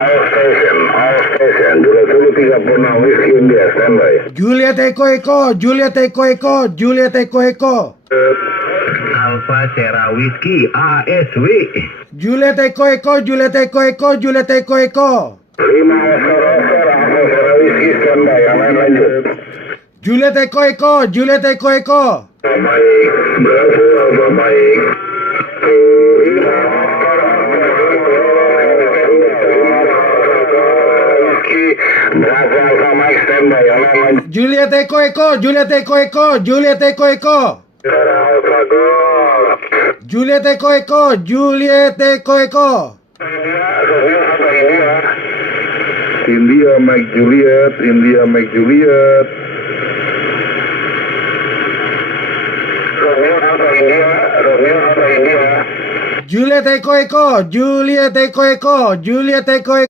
All station, 2736 Whiskey India, standby. Juliet Eko Eko, Juliet Eko Eko, Juliet Eko Eko. Alpha Sierra Whiskey ASW. Juliet Eko Eko, Juliet Eko Eko, Juliet Eko Eko. 5 Oscar, Alpha Sierra Whiskey, standby. Yang lain lanjut. Juliet Eko Eko, Juliet Eko Eko. Baik, Bravo, baik. 5 Oscar, Whiskey, Bravo, Alpha Mike, standby. Yang lain lanjut. Juliet Eko Eko, Juliet Eko Eko, Juliet Eko Eko. Alpha Golf. Juliet Eko Eko, Juliet Eko Eko. India Mike Juliet, India Mike Juliet. Romeo Alpha India, Romeo Alpha India. Juliet Eko Eko, Juliet Eko Eko, Juliet Eko Eko.